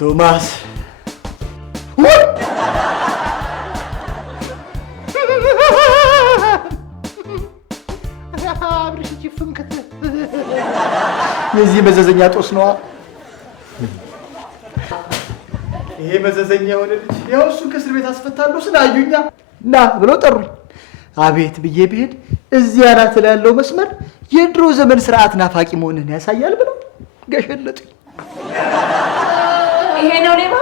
ቶማስ አብርሽ ፍንከት የዚህ መዘዘኛ ጦስ ነዋ። ይሄ መዘዘኛ የሆነ ልጅ ያው እሱን ከእስር ቤት አስፈታለሁ ስላዩኛ ና ብለው ጠሩኝ። አቤት ብዬ ብሄድ እዚያ ናት ላይ ያለው መስመር የድሮ ዘመን ስርዓት ናፋቂ መሆንን ያሳያል ብለው ገሸለጡኝ። ይሄ ነው ሌባ?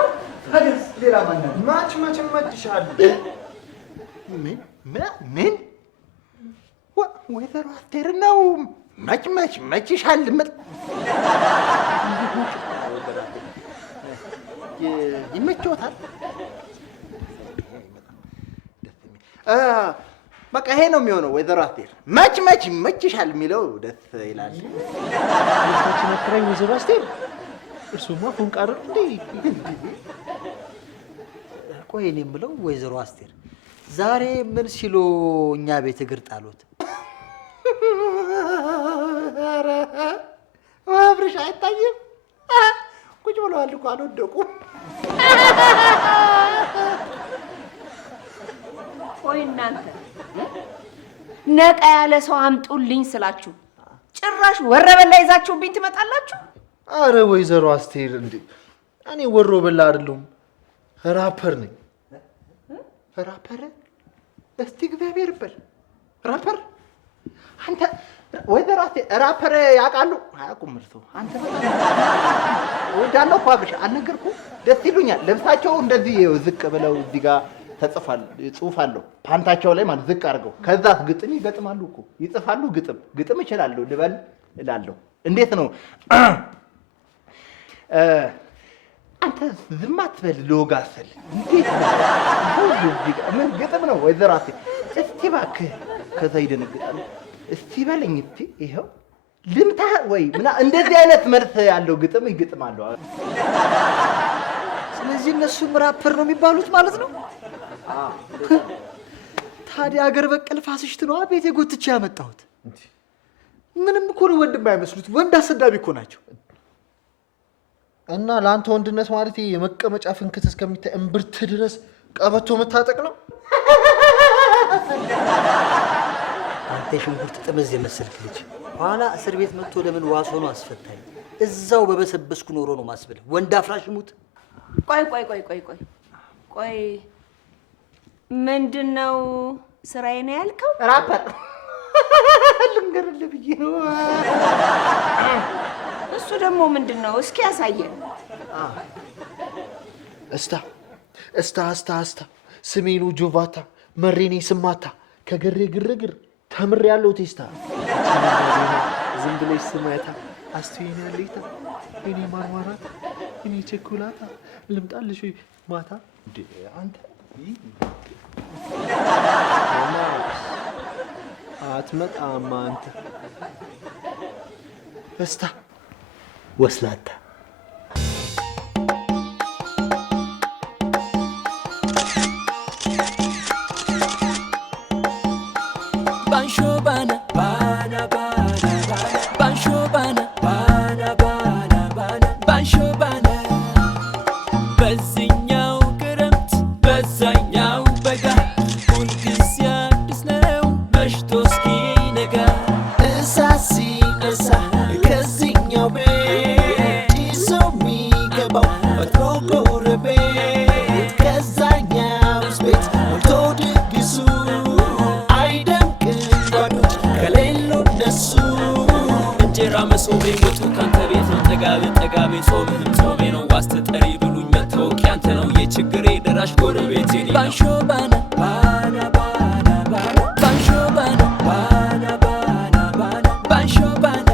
ታዲያስ ሌላ ማን ነው? ማች መችሻል። ምን ወይዘሮ አስቴር ነው መችሻል? ይመችዎታል? በቃ ይሄ ነው የሚሆነው። ወይዘሮ አስቴር መችሻል የሚለው ደስ ይላል። መክረኝ ወይዘሮ አስቴር እርሱማ ፉንቃር እንዴ? ቆይ እኔ የምለው ወይዘሮ አስቴር ዛሬ ምን ሲሉ እኛ ቤት እግር ጣሉት? ኧረ አብርሽ አይታይም? ቁጭ ብለዋል እኮ አልወደቁም። ቆይ እናንተ ነቃ ያለ ሰው አምጡልኝ ስላችሁ ጭራሽ ወረበላ ይዛችሁብኝ ትመጣላችሁ? አረ ወይዘሮ አስቴር እንዴ እኔ ወሮ በላ አይደለሁም፣ ራፐር ነኝ። ራፐር? እስቲ እግዚአብሔር በል ራፐር አንተ ወይዘሮ አስቴር ራፐር ያውቃሉ? አያውቁም። እርሶ አንተ ወዳለው እኮ አብርሽ አልነገርኩም? ደስ ይሉኛል። ልብሳቸው እንደዚህ ዝቅ ብለው እዚህ ጋር ተጽፏል፣ ጽሑፍ አለው ፓንታቸው ላይ ማለት ዝቅ አድርገው ከዛ ግጥም ይገጥማሉ እኮ ይጽፋሉ። ግጥም እችላለሁ ልበል እላለሁ። እንዴት ነው አንተ ዝም አትበል ልወጋሰል። እንዴት ነው ምን ግጥም ነው ወይዘሮ አስቴር? እስቲ እባክህ ከዛ ይደነግጣሉ። እስቲ በለኝ እስቲ ይኸው ልምታ ወይ ምና እንደዚህ አይነት መልስ ያለው ግጥም ይገጥማሉ። ስለዚህ እነሱም ራፐር ነው የሚባሉት ማለት ነው? ታዲያ አገር በቀል ፋሽስት ነው ቤቴ ጎትቼ ያመጣሁት። ምንም እኮ ነው ወንድም አይመስሉት፣ ወንድ አሰዳቢ እኮ ናቸው። እና ለአንተ ወንድነት ማለት የመቀመጫ ፍንክት እስከሚታይ እምብርት ድረስ ቀበቶ መታጠቅ ነው? አንተ ሽንኩርት ጥምዝ የመሰልክ ልጅ ኋላ እስር ቤት መጥቶ ለምን ዋስ ሆኖ አስፈታኝ? እዛው በበሰበስኩ ኖሮ ነው ማስበል። ወንድ አፍራሽ ሙት። ቆይ ምንድነው ስራዬ ነው ያልከው? ራፐር ልንገርልህ ብዬ ነው። እሱ ደግሞ ምንድነው? እስኪ ያሳየን። እስታ ስሜኑ ጆቫታ መሬኔ ስማታ ከግሬ ግርግር ተምር ያለው ቴስታ ዝም ብለሽ ስማታ አስተይና ያለይታ እኔ ማርማራታ እኔ ቸኮላታ ልምጣልሽ ወይ ማታ እንዴ አንተ አትመጣም አንተ እስታ ወስላታ ባንሾባና ባና ባንሾባና ባና ባንሾባና በዚህኛው ክረምት በዛኛው በጋ ሁልጊዜ አዲስ ነው መሽቶ እስኪነጋ እሳሲ እሳ ከዚህኛው ቤት ይዞ የሚገባው ወትሮ ጎረቤት ከዛኛው ቤት ሞልቶ ድግሱ እንጀራ መሶቤ ወጡ ካንተ ቤት ነው ጠጋቤ ጾምህም ጾሜ ነው ዋስተጠሪ ብሉኝ መታወቂያ አንተ ነው የችግሬ ደራሽ ጎረቤቴ ነው ባንሾባና ባና ባንሾባና ባንሾባና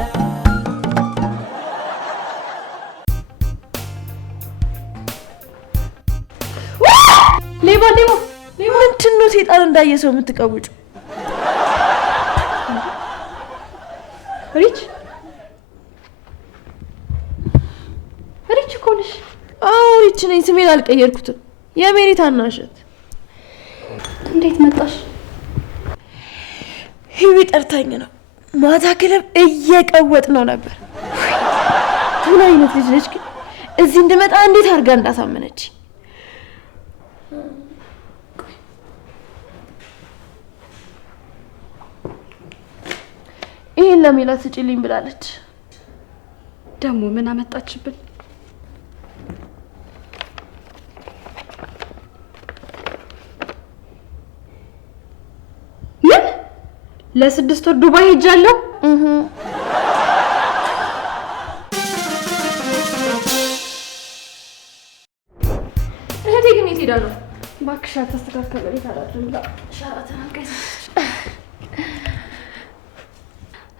ሌባ ምንድን ነው ሴጣን እንዳየ ሰው የምትቀውጭው? ሪች እኮ ነሽ? አዎ ሪች ነኝ። ስሜን አልቀየርኩትም። የሜሪ ታናሽት። እንዴት መጣሽ? ሂዊ ጠርታኝ ነው። ማታ ክለብ እየቀወጥ ነው ነበር። ምን አይነት ልጅ ነች ግን? እዚህ እንድመጣ እንዴት አድርጋ እንዳሳመነች። ይሄን ለሜላት ስጪልኝ ብላለች። ደግሞ ምን አመጣችብን? ምን ለ6 ወር ዱባይ ሄጃለሁ? እህቴ ግን የት ሄዳ ነው? እባክሽ ተስተካከለ ይታላልላ ሻራተን አንቀስ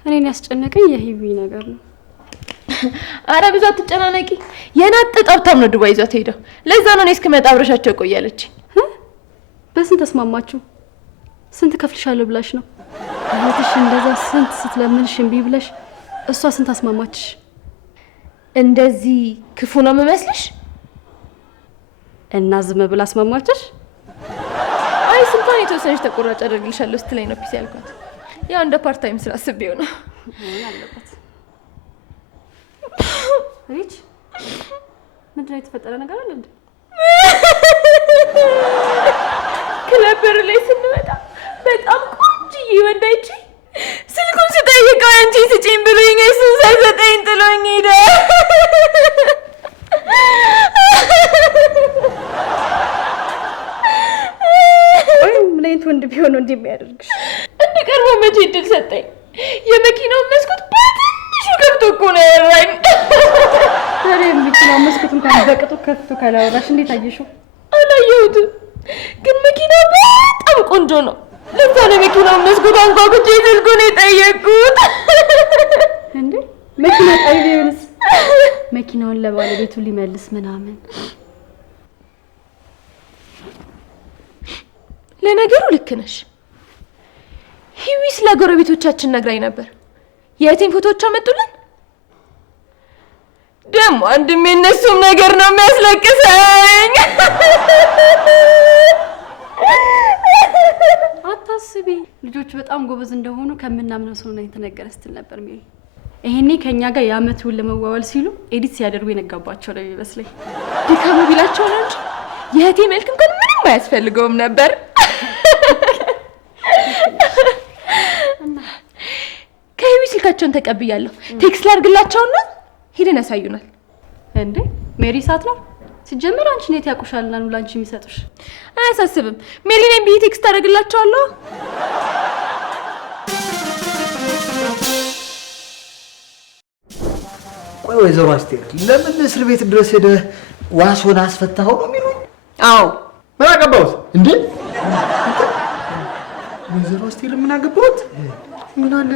እኔን ያስጨነቀኝ የሂዊ ነገር ነው። አረ ብዙ አትጨናነቂ። የናጥ ጠብታም ነው ዱባይ ይዟት ሄደው። ለዛ ነው እኔ እስክመጣ አብረሻቸው ቆያለች። በስንት ተስማማችሁ? ስንት ከፍልሻለሁ ብላሽ ነው? እህትሽ እንደዛ ስንት ስትለምንሽ እምቢ ብለሽ እሷ ስንት አስማማችሽ? እንደዚህ ክፉ ነው የምመስልሽ? እና ዝም ብላ አስማማችሽ? አይ ስንቷን የተወሰነች ተቆራጭ አደርግልሻለሁ ስትለኝ ነው ፒስ ያልኳት። ያው እንደ ፓርት ታይም ስራ አስቤው ነው። አለበት ሪች ምንድነው የተፈጠረ ነገር አለ እንዴ? ክለበር ላይ ስንመጣ በጣም ቆንጆዬ ወንዳይቺ ስልኩም ስጠይቀው አንቺ ስጪኝ ብሎኝ እሱን ሳይሰጠኝ ጥሎኝ ሄደ። ምን አይነት ወንድ ቢሆን ነው እንዲህ የሚያደርግሽ? እንድቀርቦ መቼ እድል ሰጠኝ። የመኪናውን መስኮት በትንሹ ከፍቶ እኮ ነው ያወራኝ። ታዲያ የመኪናውን መስኮት እንኳን በቅጡ ከፍቶ ካላወራሽ እንዴት አየሽው? አላየሁትም፣ ግን መኪናው በጣም ቆንጆ ነው። ለዛ ነው የመኪናውን መስኮት አንኳኩቼ ስልኩን የጠየቅኩት። እንዴ መኪና ጣይ ቢሆንስ? መኪናውን ለባለቤቱ ሊመልስ ምናምን። ለነገሩ ልክ ነሽ። ሂዊ ስለ ጎረቤቶቻችን ነግራኝ ነበር። የእህቴን ፎቶዎች አመጡልን። ደግሞ አንድም የእነሱም ነገር ነው የሚያስለቅሰኝ። አታስቢ፣ ልጆቹ በጣም ጎበዝ እንደሆኑ ከምናምነው ሰው ነው የተነገረ ስትል ነበር ሜሪ። ይሄኔ ከኛ ጋር የአመቱን ለመዋዋል ሲሉ ኤዲት ሲያደርጉ የነጋባቸው ነው የሚመስለኝ። ድካሙ ቢላቸው ነው እንጂ የእህቴ መልክ እንኳን ምንም አያስፈልገውም ነበር። ከሂዊ ስልካቸውን ተቀብያለሁ። ቴክስት ላድርግላቸውና ሄደን ያሳዩናል። እንዴ ሜሪ ሳት ነው ሲጀመር። አንቺ ኔት ያቁሻልና ነው ላንቺ የሚሰጡሽ። አያሳስብም። ሜሪ ነኝ ብዬ ቴክስት አደርግላቸዋለሁ። ቆይ ወይዘሮ አስቴር ለምን እስር ቤት ድረስ ሄደህ ዋስሆን አስፈታኸው ነው የሚሉኝ? አዎ ምን አገባሁት እንዴ? ወይዘሮ አስቴር ምን አገባሁት? ምን አለ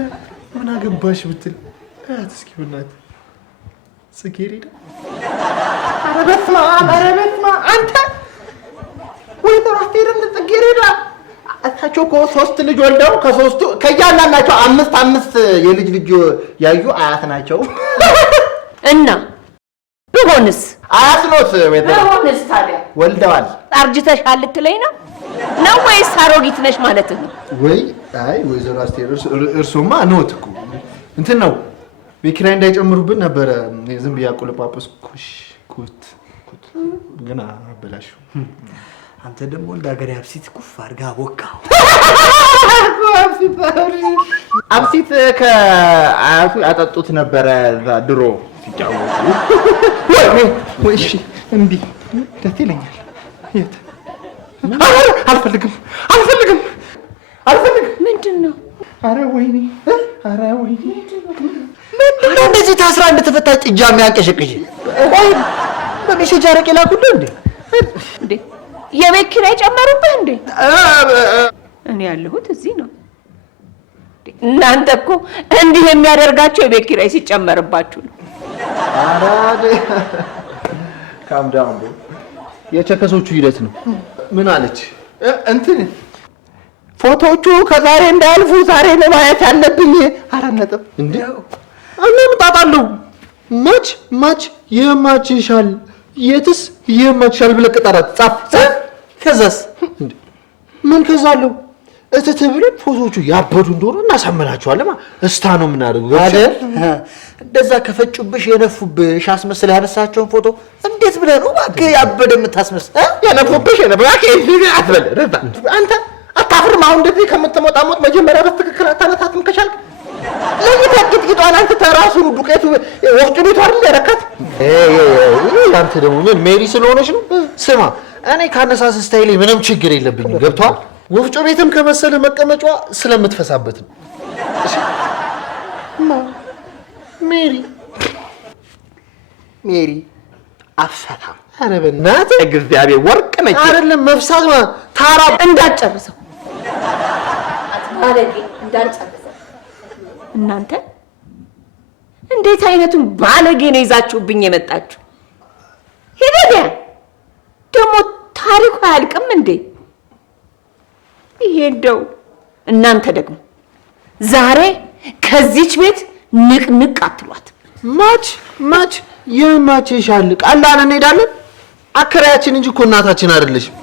ምን አገባሽ ብትል አያት እስኪ በእናትህ ጽጌረዳ። ኧረ በስመ አብ አንተ ወይዘሮ አስቴርን ጽጌረዳ እሳቸው እኮ 3 ልጅ ወልደው ከ3ቱ ከያንዳንዳቸው 5 የልጅ ልጅ ያዩ አያት ናቸው። እና ቢሆንስ አያት ነው ወይዘሮ ቢሆንስ ታዲያ ወልደዋል። አርጅተሻል ልትለኝ ነው ወይስ አሮጊት ነሽ ማለት ነው? ወይ አይ ወይዘሮ አስቴር እርሶማ ኖት እኮ እንትን ነው ቤኪራይ እንዳይጨምሩብን ነበረ ዝም ብዬ አቆለጳጰስኩሽ። ኩት ግን አበላሽው። አንተ ደግሞ እንደ ሀገር አብሲት ኩፍ አድርጋ ቦካው። አብሲት ከአያቱ ያጠጡት ነበረ ድሮ ሲጫወቱ። ወይ እሺ እምቢ ደስ ይለኛል። የት አልፈልግም። ምንድን ነው? ኧረ ወይኔ ምንድነው እንደዚህ ታስራ እንደተፈታ ጥጃ የሚያንቀሸቅሽ? ቆይ በሜሴጅ አረቄ ላኩልህ እንዴ? እንዴ የቤት ኪራይ ጨመሩብህ እንዴ? እኔ ያለሁት እዚህ ነው። እናንተ እኮ እንዲህ የሚያደርጋቸው የቤት ኪራይ ሲጨመርባችሁ ነው። አራደ ካምዳም የቸከሶቹ ሂደት ነው። ምን አለች? እንትን ፎቶዎቹ ከዛሬ እንዳያልፉ ዛሬ ነው ማየት ያለብኝ። 4 ነጥብ እንዴ እኔ ምጣጣለሁ። ማች የማችሻል የትስ የማችሻል ብለህ ቅጠራት ጻፍ። ከዛስ እንዴ ምን ከዛለሁ? እትት ብለን ፎቶዎቹ ያበዱ እንደሆነ እናሳምናቸዋለን። እስታ ነው የምናደርገው አይደል? እንደዛ ከፈጩብሽ የነፉብሽ አስመስል ያነሳቸውን ፎቶ እንዴት ብለህ ነው እባክህ ያበደ የምታስመስል? የነፉብሽ አትበል አንተ አታፍርም? አሁን እንደዚህ ከምትሞጣሞጥ መጀመሪያ በትክክል አታነሳትም ከቻልክ? ለይተህ ቂጥቂጧን አንተ ተራሱን ዱቄቱ ወፍጮ ቤቱ አይደል ያረካት? አንተ ደግሞ ምን ሜሪ ስለሆነች ነው? ስማ እኔ ካነሳስ ስታይሌ ምንም ችግር የለብኝም። ገብቷል? ወፍጮ ቤትም ከመሰለ መቀመጫዋ ስለምትፈሳበት ነው። እሺ ሜሪ አፍሳታም። ኧረ በእናትህ እግዚአብሔር ወርቅ ነች። አይደለም መፍሳት ታራ እንዳትጨርሰው አትባለቂ እንዳትጨርሰው። እናንተ እንዴት አይነቱን ባለጌ ነው ይዛችሁብኝ የመጣችሁ? ሄደዲያ ደግሞ ታሪኩ አያልቅም እንዴ? ይሄ እንደው እናንተ ደግሞ ዛሬ ከዚች ቤት ንቅንቅ አትሏት። ማች የማች ይሻል ቃላን እንሄዳለን። አከራያችን እንጂ እኮ እናታችን አይደለሽም።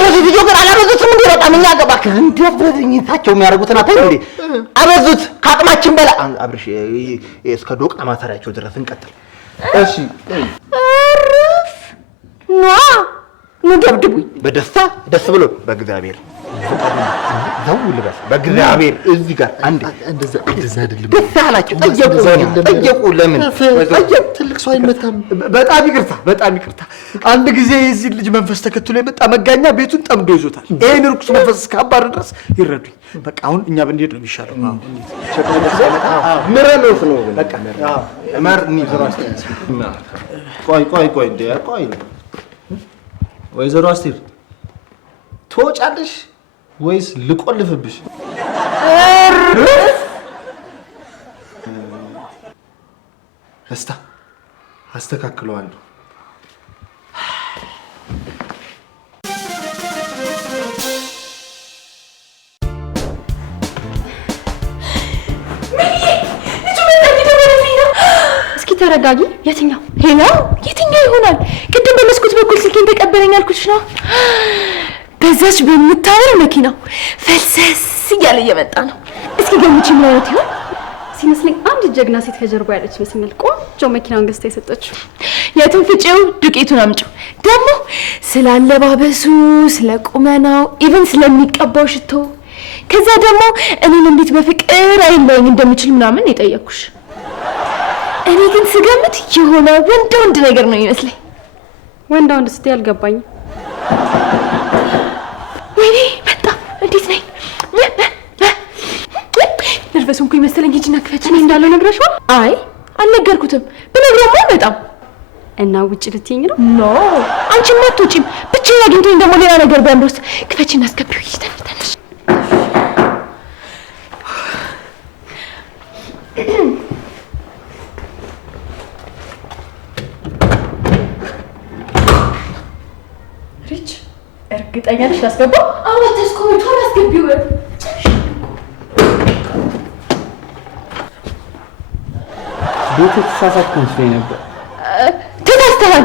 እዚህ ልጅ ጋር አላበዙትም እንዴ? በጣም እኛ ገባክ እንዴ? በእኝታቸው የሚያደርጉትን አታይ እንዴ? አበዙት ከአቅማችን በላ። አብርሽ እስከ ዶቃ ማሰሪያቸው ድረስ እንቀጥል። እሺ ኑ ደብድቡኝ። በደስታ ደስ ብሎ በእግዚአብሔር ዘው ልበስ። በእግዚአብሔር እዚህ ጋር አንዴ እንደዛ አይደለም። ደስ አላችሁ? ጠየቁ። ለምን ትልቅ ሰው አይመታም? በጣም ይቅርታ። አንድ ጊዜ የዚህ ልጅ መንፈስ ተከትሎ የመጣ መጋኛ ቤቱን ጠምዶ ይዞታል። ይሄን ርኩስ መንፈስ እስካባር ድረስ ይረዱኝ። በቃ አሁን እኛ ብንሄድ ነው የሚሻለው። ምረኖት ነው በቃ ቆይ እንደ ቆይ ወይዘሮ አስቴር ትወጫለሽ ወይስ ልቆልፍብሽ? አስተካክለዋለሁ። እስኪ ተረጋጊ። የትኛው ሄሎ፣ የትኛው ይሆናል? ቅድም በመስኮት በኩል ስልኬን ተቀበለኝ አልኩሽ ነው። በዛች በምታወራው መኪናው ፈልሰስ እያለ እየመጣ ነው። እስኪ ገምቺ ምን አይነት ይሆን? ሲመስለኝ አንድ ጀግና ሴት ከጀርባ ያለች መስመል ቆንጆ መኪናውን ገዝታ የሰጠችው። የቱን ፍጪው፣ ዱቄቱን አምጪው። ደግሞ ስለ አለባበሱ፣ ስለ ቁመናው፣ ኢቭን ስለሚቀባው ሽቶ፣ ከዛ ደግሞ እኔን እንዴት በፍቅር አይለኝ እንደምችል ምናምን የጠየኩሽ። እኔ ግን ስገምት የሆነ ወንድ ነገር ነው ይመስለኝ። ወንድ ስትይ አልገባኝም። ወይኔ መጣ። እንዴት ነኝ? ነርቨስ ሆንኩኝ መሰለኝ። ሂጂና ክፈች። እኔ እንዳለው ነግረሽዋል? አይ አልነገርኩትም። ብነግረውማ አይመጣም። እና ውጭ ልትይኝ ነው? ኖ አንቺማ አትወጪም። ብቻዬን አግኝቶኝ ደግሞ ሌላ ነገር ቢያምሮስ? ክፈችና አስገቢው። ሂጂ ተነሽ። ሪች እርግጠኛ ነሽ ላስገባው? አዎ ተስኮምቶ አስገቢው። ቤት ተሳሳትኩ መስሎኝ ነበር። ተሳስተሃል።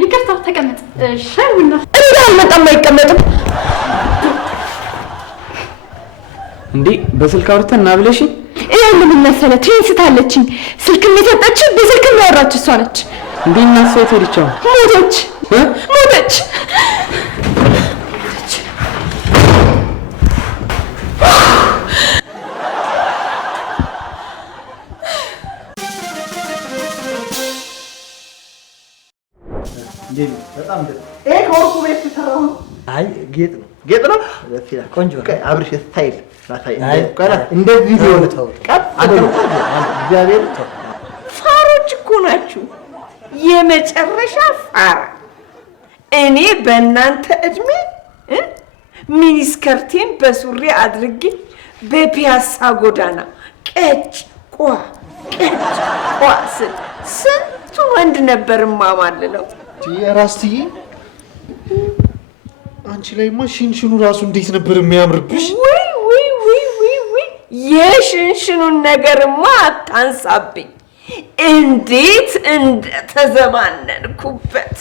ይቅርታ፣ ተቀመጥ። ሻይ ቡና? እንዴ አልመጣም፣ አይቀመጥም። እንዴ በስልክ አውርተን ና ብለሽ ይሄን ምን መሰለህ ትንስታለችኝ። ስልክም የሰጠችኝ በስልክም ያወራች እሷ ነች። እንዴ እናት ሰው ተሪቻው ሞተች። በጣም ደስ ከወርቁ ቤት የተሰራው ነው። አይ ጌጥ ነው። ቆንጆ ነው። አብርሽ ስታይል እንደዚህ ቢሆን እግዚአብሔር ፋሮች እኮ ናችሁ፣ የመጨረሻ ፋራ። እኔ በእናንተ እድሜ ሚኒስከርቴን በሱሪ አድርጌ በፒያሳ ጎዳና ቀጭ ቋ ስል ስንቱ ወንድ ነበር ማማልለው። ራስትዬ አንቺ ላይማ ሽንሽኑ ራሱ እንዴት ነበር የሚያምርብሽ! ወይ የሽንሽኑን ነገርማ አታንሳብኝ። እንዴት እንደተዘባነንኩበት።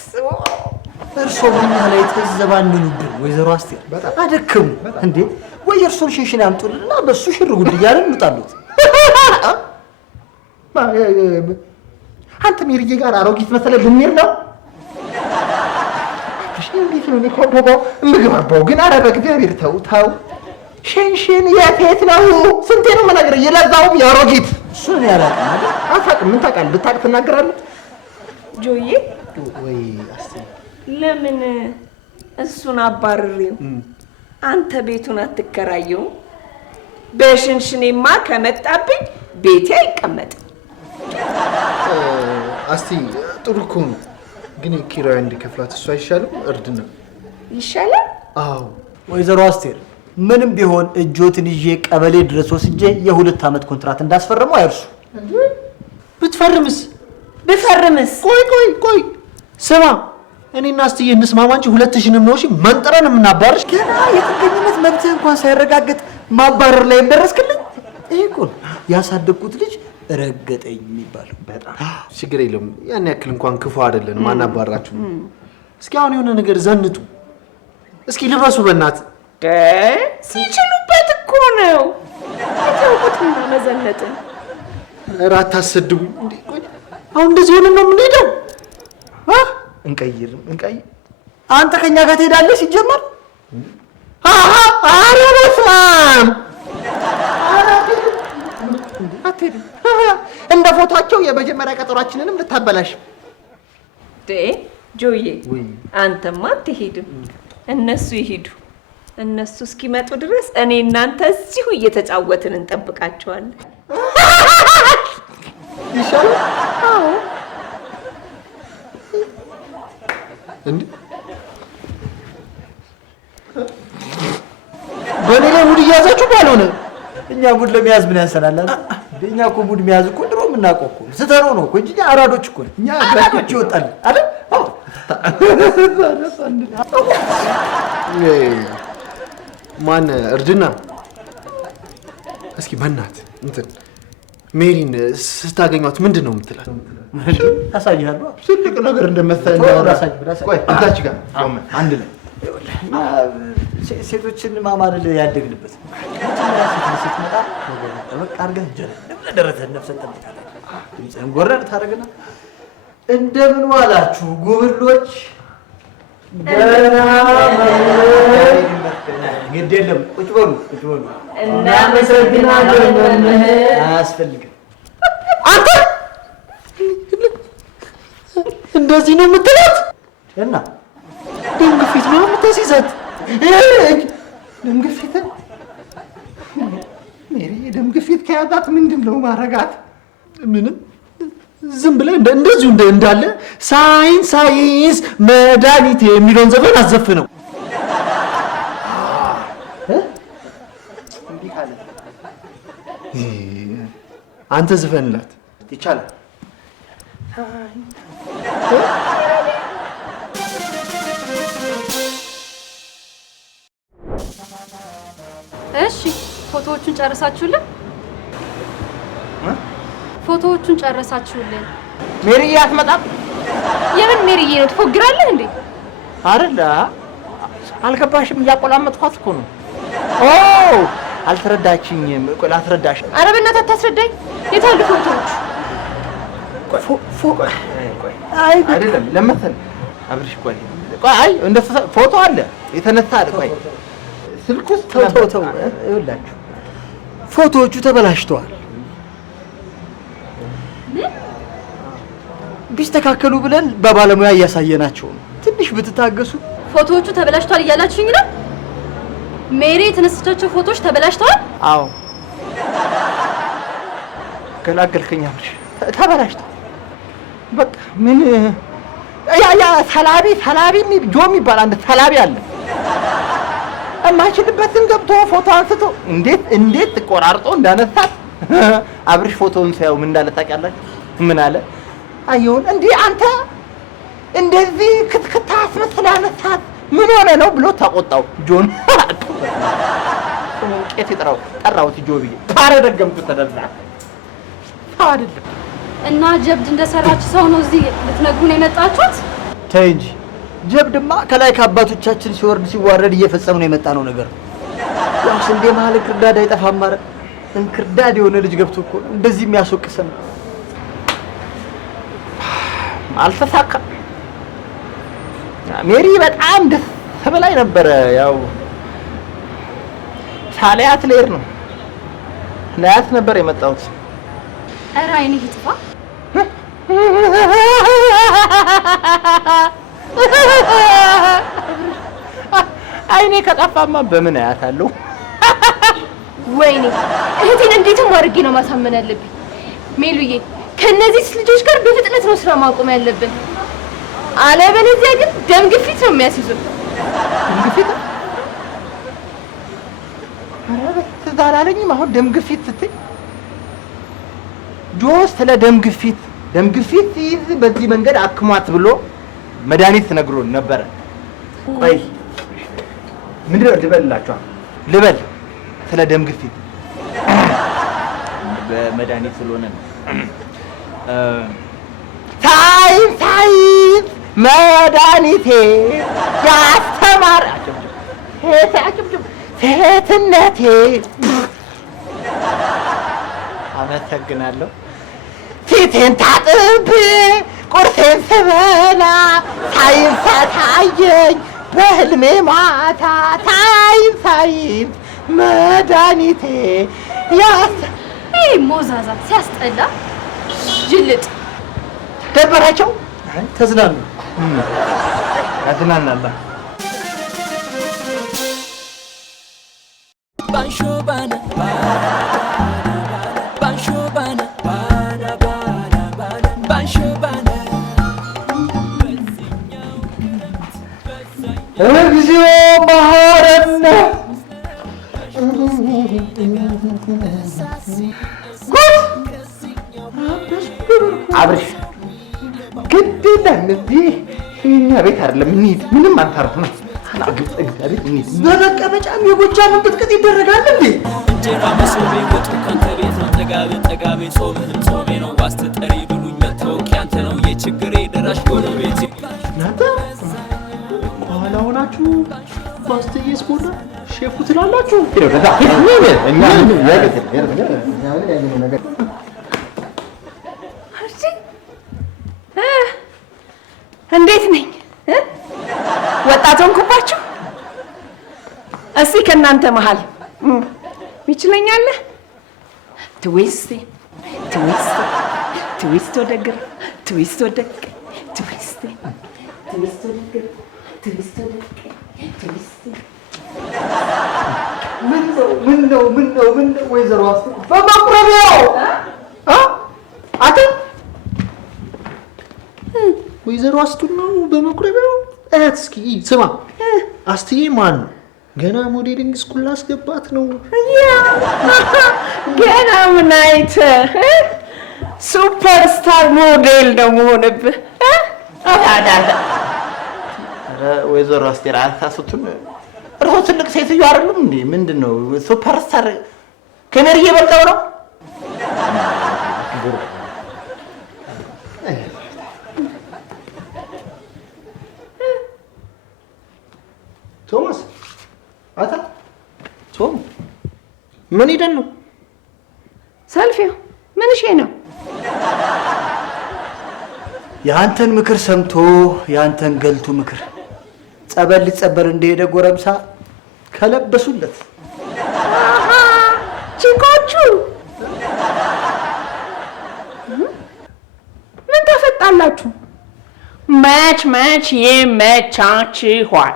እርሶ በእኛ ላይ ተዘባንኑብን ወይዘሮ አስቴር አደከሙ እንዴ? ወይ እርሶን ሽንሽን ያምጡልንና በሱ ሽር ጉድ እያለን እንውጣሉት። አንተ ሜሪዬ ጋር አሮጊት መሰለህ ልንሄድ ነው? እንዴት ነው የምግባባው? ግን ኧረ በእግዚአብሔር ተው ተው። ሽንሽን የት ነው? ስንቴ ነው የምነግርህ? የለዛውም የአሮጊት እሱን ያላቅም አይደል? አታውቅም። ምን ታውቃለህ? ብታውቅ ትናገራለህ። ጆዬ ወይ አስቴር ለምን እሱን አባርሬው አንተ ቤቱን አትከራየው? በሽንሽኔማ ከመጣብኝ ቤቴ አይቀመጥም። አስቲ ጥሩ እኮ ነው፣ ግን ኪራይ እንዲከፍላት እሱ አይሻልም? እርድና ይሻላል። አዎ ወይዘሮ አስቴር ምንም ቢሆን እጆትን ይዤ ቀበሌ ድረስ ወስጄ የ2 ዓመት ኮንትራት እንዳስፈረሙ አይርሱ። ብትፈርምስ? ብፈርምስ? ቆይ ስማ፣ እኔና አስትዬ እንስማማ እንጂ 2000ንም ነው እሺ መንጥረን የምናባርሽ። ገና የጥገኝነት መብትህ እንኳን ሳይረጋገጥ ማባረር ላይ እንደረስክልኝ። ይሄ እኮ ያሳደግኩት ልጅ ረገጠኝ የሚባለው። በጣም ችግር የለውም፣ ያን ያክል እንኳን ክፉ አይደለንም። አናባራችሁ። እስኪ አሁን የሆነ ነገር ዘንጡ። እስኪ ልበሱ በእናት ሲችሉበት እኮ ነው የተውኩትና መዘነጥን። ኧረ አታሰድቡኝ እንዴ! ቆይ አሁን እንደዚህ ሆነን ነው የምንሄደው? እንቀይር። አንተ ከኛ ጋር ትሄዳለህ ሲጀመር? ኧረ በስመ አብ! አትሄድም። እንደ ፎቷቸው የመጀመሪያ ቀጠሯችንንም ልታበላሽ። ጆዬ አንተማ አትሄድም፣ እነሱ ይሄዱ። እነሱ እስኪመጡ ድረስ እኔ እናንተ እዚሁ እየተጫወትን እንጠብቃቸዋለን። ይሻላል። አዎ እንዴ በኔ ላይ ሙድ እያያዛችሁ ባልሆነ እኛ ሙድ ለመያዝ ምን ያንሰናል? እኛ እኮ ሙድ መያዝ እኮ ድሮ የምናውቀው እኮ ስተነው ነው እኮ እንጂ እኛ አራዶች እኮ ነን። እኛ አራዶች ይወጣል አይደል? አዎ ማን እርድና? እስኪ በእናት እንትን ሜሪን ስታገኟት ምንድን ነው የምትላት? ታሳይሃለሁ። ትልቅ ነገር እንደመሰለኝ ቆይ እዛች ጋር አንድ ላይ ሴቶችን ማማለል ያደግንበት ስትመጣ ጠበቅ አድርገህ ደረትህን ነፍሰ ጠብቃለህ። ድምፅህን ጎረድ ታደርግና እንደምን ዋላችሁ ጉብሎች? ግድ የለም ቁጭ በሉ። እናመሰግናለን መምህር። አያስፈልግም። አንተ እንደዚህ ነው የምትላት? እና ደም ግፊት ነው የምታስይዛት? ደም ግፊት? ሜሪ ደም ግፊት ከያዛት ምንድን ነው ማረጋት? ምንም ዝም ብለህ እንደዚሁ እንዳለ ሳይንስ መድኃኒት የሚለውን ዘፈን አዘፍነው። እንዲህ ካለ አንተ ዝፈንላት ይቻላል። እሺ ፎቶዎቹን ጨርሳችሁልን? ፎቶዎቹን ጨርሳችሁልን? ሜሪዬ አትመጣም? የምን ሜሪዬ ነው? ትፎግራለህ እንዴ? አይደለ? አልገባሽም? እያቆላመጥኳት እኮ ነው። ኦ አልተረዳችኝም። ቆይ ላስረዳሽ። ኧረ በእናትህ አታስረዳኝ። የት አሉ ፎቶዎች? አይ አይደለም ለመሰል አብርሽ ቆይ አይ እንደሱ ፎቶ አለ የተነሳ አለ። ቆይ ስልክ ውስጥ ተው ይኸውላችሁ ፎቶዎቹ ተበላሽተዋል። ቢስተካከሉ ብለን በባለሙያ እያሳየናቸው ነው። ትንሽ ብትታገሱ። ፎቶዎቹ ተበላሽተዋል እያላችሁኝ ነው? ሜሪ የተነሳቻቸው ፎቶዎች ተበላሽተዋል? አዎ ገላገልከኝ አብርሽ። ተበላሽተዋል። በቃ ምን ያ ሰላቢ ጆ የሚባል አንድ ሰላቢ አለ። የማይችልበትን ገብቶ ፎቶ አንስቶ እንዴት ቆራርጦ እንዳነሳት አብርሽ ፎቶውን ሳያው ምን እንዳለ ታውቂያላችሁ? ምን አለ? አየውን እንዲህ አንተ እንደዚህ ክትክታ አስመስለህ አነሳት ምን ሆነ ነው ብሎ ተቆጣው ጆን። ቄስ ጠራሁት ጆ ብዬ ታረ ደገምኩት። ተደዛ አይደለም እና ጀብድ እንደሰራች ሰው ነው እዚህ ልትነግሩን የመጣችሁት? ተይ እንጂ ጀብድማ ከላይ ከአባቶቻችን ሲወርድ ሲዋረድ እየፈጸምን የመጣ ነው ነገር ነው። ያው ስንዴ መሀል እንክርዳድ አይጠፋም ማለት እንክርዳድ የሆነ ልጅ ገብቶ እኮ እንደዚህ የሚያስወቅሰን አልተሳካም። ሜሪ በጣም ደስ በላይ ነበረ። ያው ሳሊያት ልሄድ ነው ላያት ነበር የመጣሁት። ኧረ አይኔ ይጥፋ። አይኔ ከጠፋማ በምን አያታለሁ? ወይኔ እህቴን እንዴትም አድርጌ ነው ማሳመን ያለብኝ። ሜሉዬ ከነዚህ ልጆች ጋር በፍጥነት ነው ስራ ማቆም ያለብን፣ አለበለዚያ ግን ደም ግፊት ነው የሚያስይዙን። ደም ግፊት? ኧረ ትዝ አላለኝም። አሁን ደም ግፊት ስትይ ጆስ ስለ ደም ግፊት ይዝ በዚህ መንገድ አክሟት ብሎ መድኃኒት ነግሮን ነበረ። ቆይ ምንድነው ልበልላችሁ? ልበል ስለ ደም ግፊት በመድኃኒት ስለሆነ ነው። ሳይንስ መድኃኒቴ ያስተማር ሴትነቴ። አመሰግናለሁ። ፊቴን ታጥቤ ቁርሴን ስበላ ሳይንስ ታየኝ በህልሜ ማታ። ሳይንስ መድኃኒቴ ሞዛዛ ሲያስጠላ ጅልጥ። ደበራቸው? ተዝናኑ። ያዝናናላ። ባንሾባና ባንሾባና ባንሾባና እግዚኦ መሐረነ አብርሽ ግድ የለም እዚህ የእኛ ቤት አይደለም። እንሂድ። ምንም አንታርፍ ነው። እግዚአብሔር እንሂድ። በመቀመጫም የጎጃም እንቅጥቅጥ ይደረጋል እንዴ? እንጀራ መሶቤ ወጡ ካንተ ቤት ነው። ጠጋቤ ጾምህም ጾሜ ነው። ዋስተጠሪ ብሉኝ መታወቂያ አንተ ነው። የችግሬ ደራሽ ጎረቤቴ እናንተ በኋላ ሆናችሁ ባስትዬ ስፖርት ሼፉ ትላላችሁ። እንዴት ነኝ? ወጣት ሆንኩባችሁ? እስኪ ከእናንተ መሀል ይችለኛል? ትዊስት ወደ ግራ፣ ትዊስት ወደ ቀኝ፣ ትዊስት ወደ ግራ፣ ትዊስት ወደ ቀኝ፣ ትዊስት። ምን ነው ወይዘሮ በመቁረቢያው አተ ወይዘሮ አስቱን ነው በመቁረቢያው። እስኪ ስማ አስትዬ ማን ነው? ገና ሞዴሊንግ ስኩል ላስገባት ነው። ገና ምን አይተህ ሱፐርስታር ሞዴል ነው መሆንብህ። ወይዘሮ አስቴር አታስቱን። እርሶ ትልቅ ሴትዮ አይደሉም እንዴ? ምንድን ነው ሱፐርስታር ከሜሪዬ በልጠው ነው? ቶማስ አታ ቶም ምን ሄደን ነው? ሰልፊው ምን እሺ ነው? የአንተን ምክር ሰምቶ የአንተን ገልቱ ምክር ጸበል ሊጸበል እንደሄደ ጎረምሳ ከለበሱለት ቺኮቹ ምን ተፈጣላችሁ? መች ይመቻችኋል።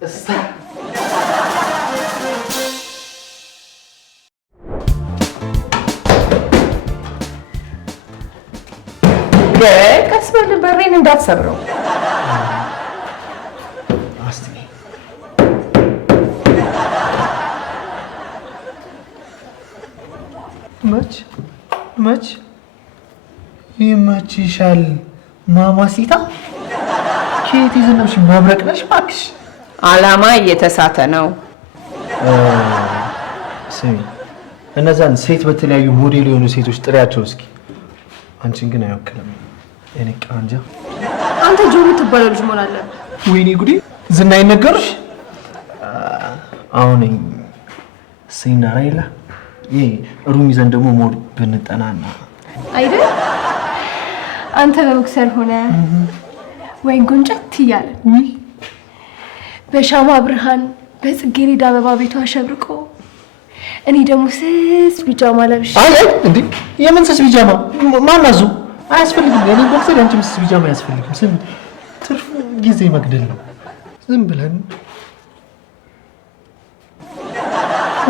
እስታ ቀስ በል በሬን እንዳትሰብረው። አስቲ መች ይመችሻል ማማሲታ። ከየት የዘነብሽ መብረቅ ነሽ እባክሽ። ዓላማ እየተሳተ ነው። ስሚ እነዛን ሴት በተለያዩ ሞዴል የሆኑ ሴቶች ጥሪያቸው እስኪ። አንቺን ግን አይወክልም። እኔ ቃንጃ አንተ ጆሮ ትባለው ልጅ መሆን አለብህ። ወይኔ ጉዴ ዝና ይነገርሽ አሁን ሲናራይላ ሩም ይዘን ደግሞ ሞር ብንጠናና አይደል? አንተ በመክሰል ሆነ ወይ ጉንጨት እያለ በሻማ ብርሃን በጽጌረዳ አበባ ቤቷ አሸብርቆ እኔ ደግሞ ስስ ቢጃማ ለብሼ አይ እንዴ የምን ስስ ቢጃማ ማናዙ አያስፈልግም። እኔ በክሰል አንቺም ስስ ቢጃማ አያስፈልግም። ስም ትርፍ ጊዜ መግደል ነው። ዝም ብለን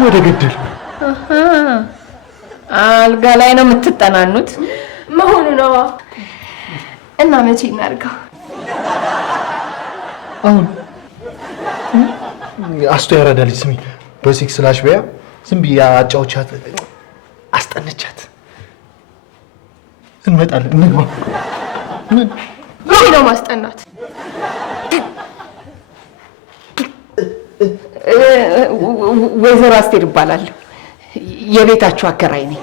ወደ ገደል አልጋ ላይ ነው የምትጠናኑት መሆኑ ነው። እና መቼ እናድርገው? አሁን አስቶ ያራዳልኝ ስሚ በሲክስ ስላሽ በያ ዝም ብዬ አጫውቻት አስጠነቻት። እንመጣለን እንግባ። ምን ነው ማስጠናት? ወይዘሮ አስቴር እባላለሁ። የቤታችሁ አከራይ ነኝ።